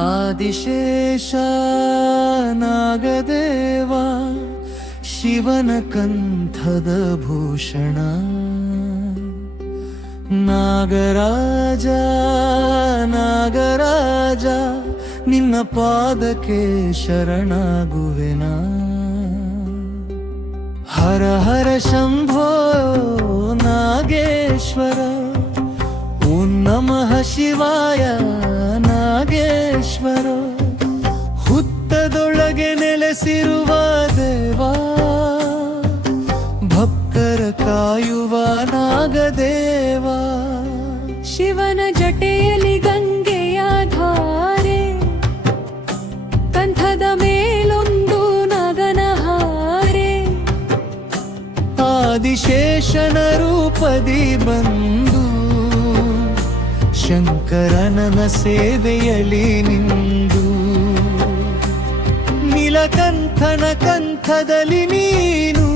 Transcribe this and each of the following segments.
ಆದಿಶೇಷ ನಾಗದೇವ ಶಿವನ ಕಂಠದ ಭೂಷಣ, ನಾಗರಾಜ ನಾಗರಾಜ ನಿನ್ನ ಪಾದಕ್ಕೆ ಶರಣಾಗುವೆನ. ಹರ ಹರ ಶಂಭೋ ನಾಗೇಶ್ವರ, ಓಂ ನಮಃ ಶಿವಾಯ ನಾಗೇಶ್ವರ. ಹುತ್ತದೊಳಗೆ ನೆಲೆಸಿರುವ ದೇವಾ, ಭಕ್ತರ ಕಾಯುವ ನಾಗದೇವ. ಶಿವನ ಜಟೆಯಲ್ಲಿ ಗಂಗೆಯ ಧಾರೆ, ಕಂಠದ ಮೇಲೊಂದು ನಗನ ಹಾರೆ. ಆದಿಶೇಷನ ರೂಪದಿ ಬಂದು ಶಂಕರನ ಸೇವೆಯಲ್ಲಿ ನಿಂದು, ನೀಲಕಂಠನ ಕಂಠದಲ್ಲಿ ನೀನು,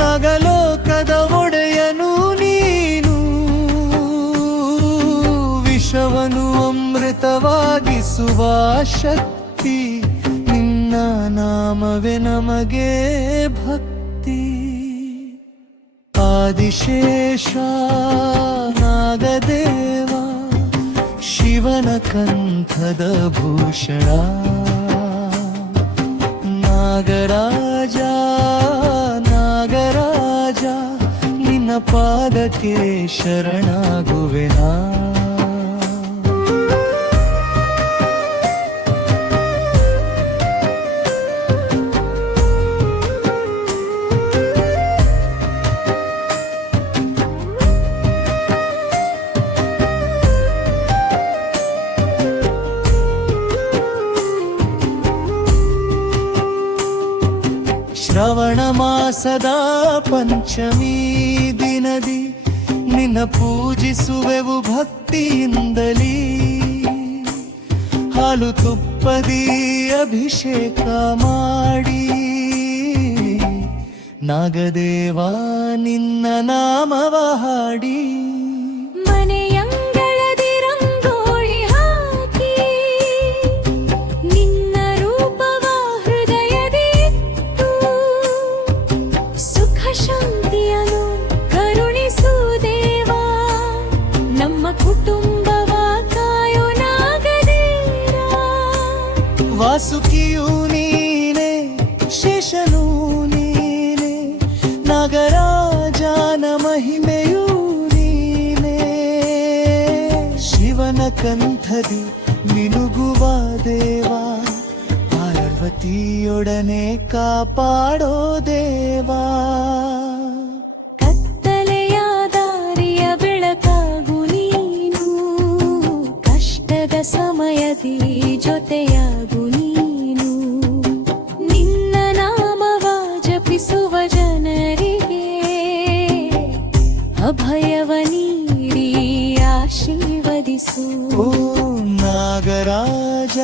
ನಗಲೋಕದ ಒಡೆಯನು ನೀನು. ವಿಷವನು ಅಮೃತವಾಗಿಸುವ ಶಕ್ತಿ, ನಿನ್ನ ನಾಮವೇ ನಮಗೆ ಭಕ್ತಿ. ಆದಿಶೇಷ ನಾಗದೇವ ಶಿವನ ಕಂಠದ ಭೂಷಣ, ನಾಗರಾಜ ನಾಗರಾಜ ನಿನ್ನ ಪಾದಕ್ಕೆ ಶರಣಾಗುವೆನಾ. ಶ್ರವಣ ಮಾಸದ ಪಂಚಮಿ ದಿನದಿ ನಿನ್ನ ಪೂಜಿಸುವೆವು ಭಕ್ತಿಯಿಂದಲೀ. ಹಾಲು ತುಪ್ಪದಿ ಅಭಿಷೇಕ ಮಾಡಿ, ನಾಗದೇವ ನಿನ್ನ ನಾಮವ ಹಾಡಿ. ವಾಸುಕಿಯೂ ನೀನೆ, ಶೇಷನೂ ನೀನೆ, ನಾಗರಾಜನ ಮಹಿಮೆಯೂ ನೀನೆ. ಶಿವನ ಕಂಠದಿ ಮಿನುಗುವ ದೇವ, ಪಾರ್ವತಿಯೊಡನೆ ಕಾಪಾಡೋ ದೇವಾ. ಕತ್ತಲೆಯ ದಾರಿಯ ಬೆಳಕಾಗು ನೀನು, ಕಷ್ಟದ ಸಮಯದಿ ಜೊತೆಯಾಗು ನೀನು. ನಿನ್ನ ನಾಮವ ಜಪಿಸುವ ಜನರಿಗೆ ಅಭಯವ ನೀಡಿ ಆಶೀರ್ವದಿಸು. ಓಂ ನಾಗರಾಜಾಯ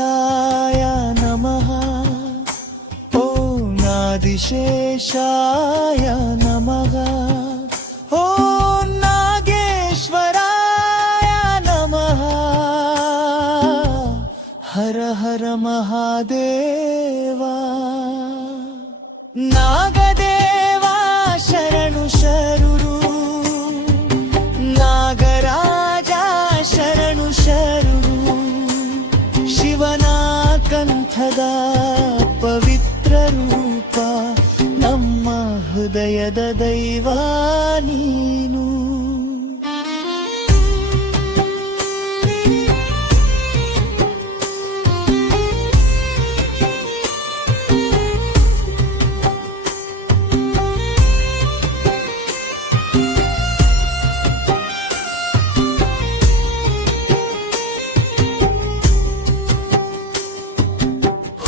ನಮಃ, ಓಂ ಆದಿಶೇಷಾಯ ನಮಃ, ಓಂ ನಾಗೇಶ್ವರಾಯ ನಮಃ. ಹರ ಹರ ಮಹಾದೇವ. ನಾಗದೇವ ಶರಣು ಶರಣು, ನಾಗರಾಜ ಶರಣು ಶರಣು. ಶಿವನ ಕಂಠದ ಪವಿತ್ರ ರೂಪ, ನಮ್ಮ ಹೃದಯದ ದೈವ ನೀನು.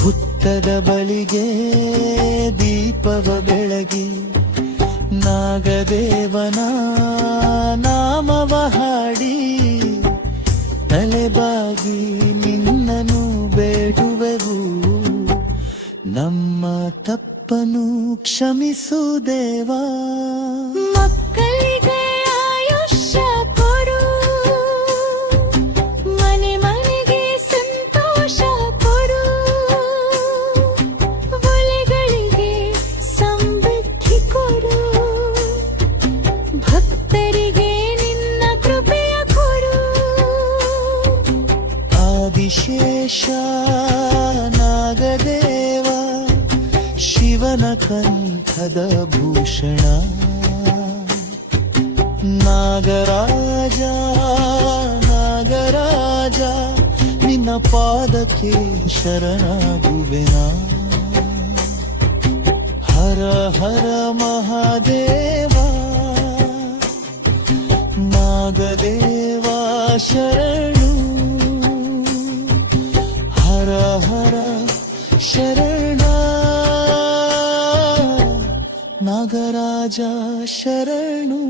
ಹುತ್ತದ ಬಳಿಗೆ ದೀಪವ ಬೆಳಗಿ ನಾಗದೇವನ ನಾಮವ ಹಾಡಿ ತಲೆಬಾಗಿ ನಿನ್ನನು ಬೇಡುವೆವು. ನಮ್ಮ ತಪ್ಪನು ಕ್ಷಮಿಸು ದೇವಾ. ಮಕ್ಕಳಿಗೆ ಆಯುಷ್ಯ ಕೊಡು, ಮನೆ ಮನೆಗೆ ಸಂತೋಷ ಕೊಡು, ಒಲೆಗಳಿಗೆ ಸಮೃದ್ಧಿ ಕೊಡು, ಭಕ್ತರಿಗೆ ನಿನ್ನ ಕೃಪೆಯ ಕೊಡು. ಆದಿಶೇಷ ನಾಗದೇವ ಶಿವನ ಕಂಠದ ಭೂಷಣ, ನಾಗರಾಜ ನಾಗರಾಜ ನಿನ್ನ ಪಾದಕ್ಕೆ ಶರಣಾಗುವೆನ. ಹರ ಹರ ಮಹಾದೇವ ನಾಗದೇವ ಶರಣು. ಹರ ಹರ ಶರಣ ನಾಗರಾಜ ಶರಣು.